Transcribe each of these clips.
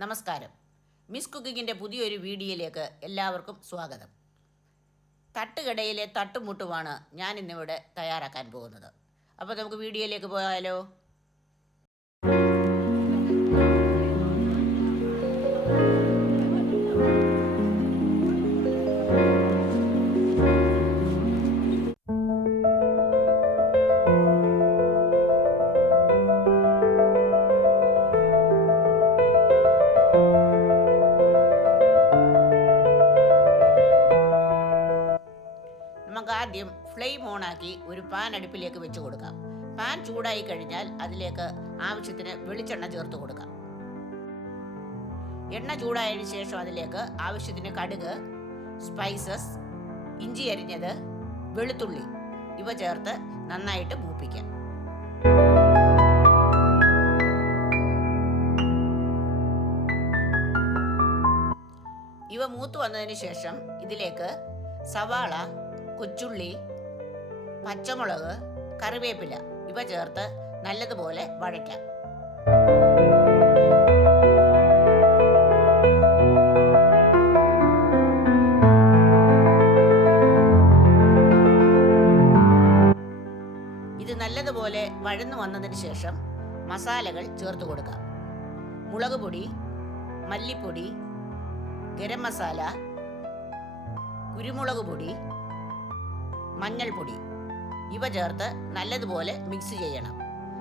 നമസ്കാരം. മിസ് കുക്കിങ്ങിൻ്റെ പുതിയൊരു വീഡിയോയിലേക്ക് എല്ലാവർക്കും സ്വാഗതം. തട്ടുകടയിലെ തട്ടുമുട്ടുമാണ് ഞാൻ ഇന്നിവിടെ തയ്യാറാക്കാൻ പോകുന്നത്. അപ്പോൾ നമുക്ക് വീഡിയോയിലേക്ക് പോയാലോ? നമുക്ക് ആദ്യം ഫ്ലെയിം ഓണാക്കി ഒരു പാൻ അടുപ്പിലേക്ക് വെച്ച് കൊടുക്കാം. പാൻ ചൂടായി കഴിഞ്ഞാൽ അതിലേക്ക് ആവശ്യത്തിന് വെളിച്ചെണ്ണ ചേർത്ത് കൊടുക്കാം. എണ്ണ ചൂടായതിനു ശേഷം അതിലേക്ക് ആവശ്യത്തിന് കടുക്, സ്പൈസസ്, ഇഞ്ചി അരിഞ്ഞത്, വെളുത്തുള്ളി ഇവ ചേർത്ത് നന്നായിട്ട് മൂപ്പിക്കാം. ഇവ മൂത്ത് വന്നതിന് ശേഷം ഇതിലേക്ക് സവാള, കൊച്ചുള്ളി, പച്ചമുളക്, കറിവേപ്പില ഇവ ചേർത്ത് നല്ലതുപോലെ വഴറ്റാം. ഇത് നല്ലതുപോലെ വഴന്നു വന്നതിന് ശേഷം മസാലകൾ ചേർത്ത് കൊടുക്കാം. മുളക് പൊടി, മല്ലിപ്പൊടി, ഗരം മസാല, കുരുമുളക് പൊടി, മഞ്ഞൾപ്പൊടി ഇവ ചേർത്ത് നല്ലതുപോലെ മിക്സ് ചെയ്യണം.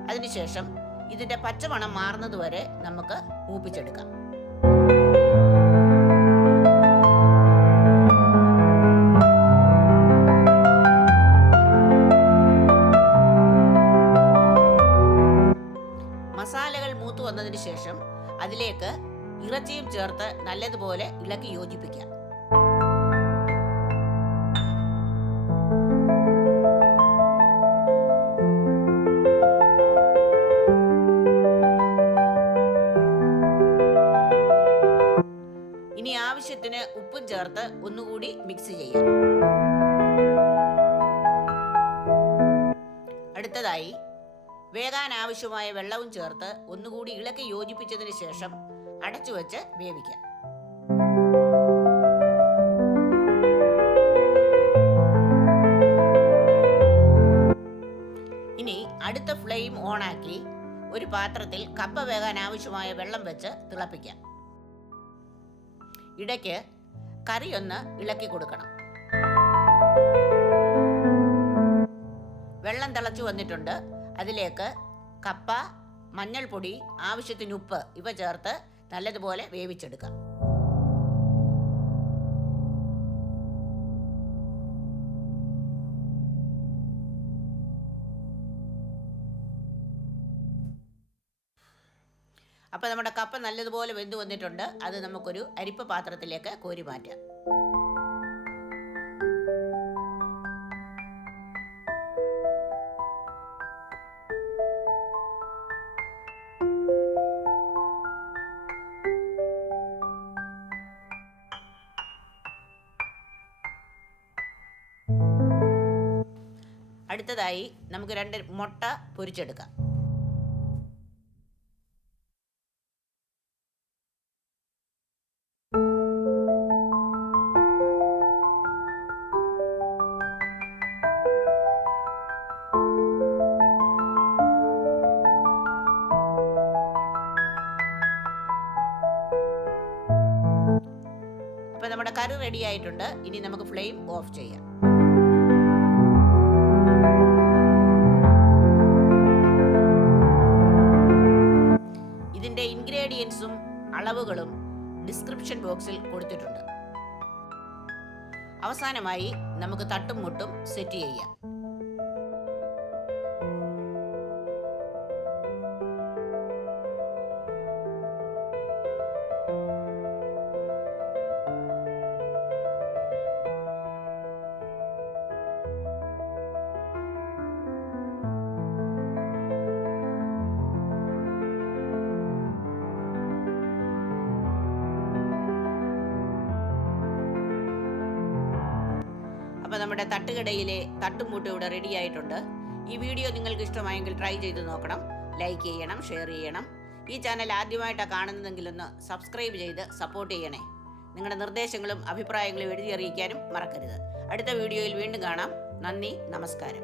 അതിനുശേഷം ഇതിൻ്റെ പച്ചമണം മാറുന്നതുവരെ നമുക്ക് മൂപ്പിച്ചെടുക്കാം. മസാലകൾ മൂത്തു വന്നതിന് ശേഷം അതിലേക്ക് ഇറച്ചിയും ചേർത്ത് നല്ലതുപോലെ ഇളക്കി യോജിപ്പിക്കാം. ഇനി ആവശ്യത്തിന് ഉപ്പും ചേർത്ത് ഒന്നുകൂടി മിക്സ് ചെയ്യാം. അടുത്തതായി വേകാൻ ആവശ്യമായ വെള്ളവും ചേർത്ത് ഒന്നുകൂടി ഇളക്കി യോജിപ്പിച്ചതിന് ശേഷം അടച്ചു വെച്ച് വേവിക്കാം. ഇനി അടുത്ത ഫ്ലെയിം ഓണാക്കി ഒരു പാത്രത്തിൽ കപ്പ വേകാൻ ആവശ്യമായ വെള്ളം വെച്ച് തിളപ്പിക്കാം. ഇടയ്ക്ക് കറി ഒന്ന് ഇളക്കി കൊടുക്കണം. വെള്ളം തിളച്ചു വന്നിട്ടുണ്ട്. അതിലേക്ക് കപ്പ, മഞ്ഞൾപ്പൊടി, ആവശ്യത്തിന് ഉപ്പ് ഇവ ചേർത്ത് നല്ലതുപോലെ വേവിച്ചെടുക്കാം. അപ്പോൾ നമ്മുടെ കപ്പ നല്ലതുപോലെ വെന്ത് വന്നിട്ടുണ്ട്. അത് നമുക്കൊരു അരിപ്പ പാത്രത്തിലേക്ക് കോരി മാറ്റാം. അടുത്തതായി നമുക്ക് 2 മുട്ട പൊരിച്ചെടുക്കാം. അപ്പോൾ നമ്മുടെ കറി റെഡി ആയിട്ടുണ്ട്. ഇനി നമുക്ക് ഫ്ലെയിം ഓഫ് ചെയ്യാം. ഇതിൻ്റെ ഇൻഗ്രീഡിയൻസും അളവുകളും ഡിസ്ക്രിപ്ഷൻ ബോക്സിൽ കൊടുത്തിട്ടുണ്ട്. അവസാനമായി നമുക്ക് തട്ടും മുട്ടും സെറ്റ് ചെയ്യാം. അപ്പോൾ നമ്മുടെ തട്ടുകടയിലെ തട്ടുമുട്ട് ഇവിടെ റെഡി ആയിട്ടുണ്ട്. ഈ വീഡിയോ നിങ്ങൾക്ക് ഇഷ്ടമായെങ്കിൽ ട്രൈ ചെയ്ത് നോക്കണം. ലൈക്ക് ചെയ്യണം, ഷെയർ ചെയ്യണം. ഈ ചാനൽ ആദ്യമായിട്ടാണ് കാണുന്നതെങ്കിലൊന്ന് സബ്സ്ക്രൈബ് ചെയ്ത് സപ്പോർട്ട് ചെയ്യണേ. നിങ്ങളുടെ നിർദ്ദേശങ്ങളും അഭിപ്രായങ്ങളും എഴുതി അറിയിക്കാനും മറക്കരുത്. അടുത്ത വീഡിയോയിൽ വീണ്ടും കാണാം. നന്ദി, നമസ്കാരം.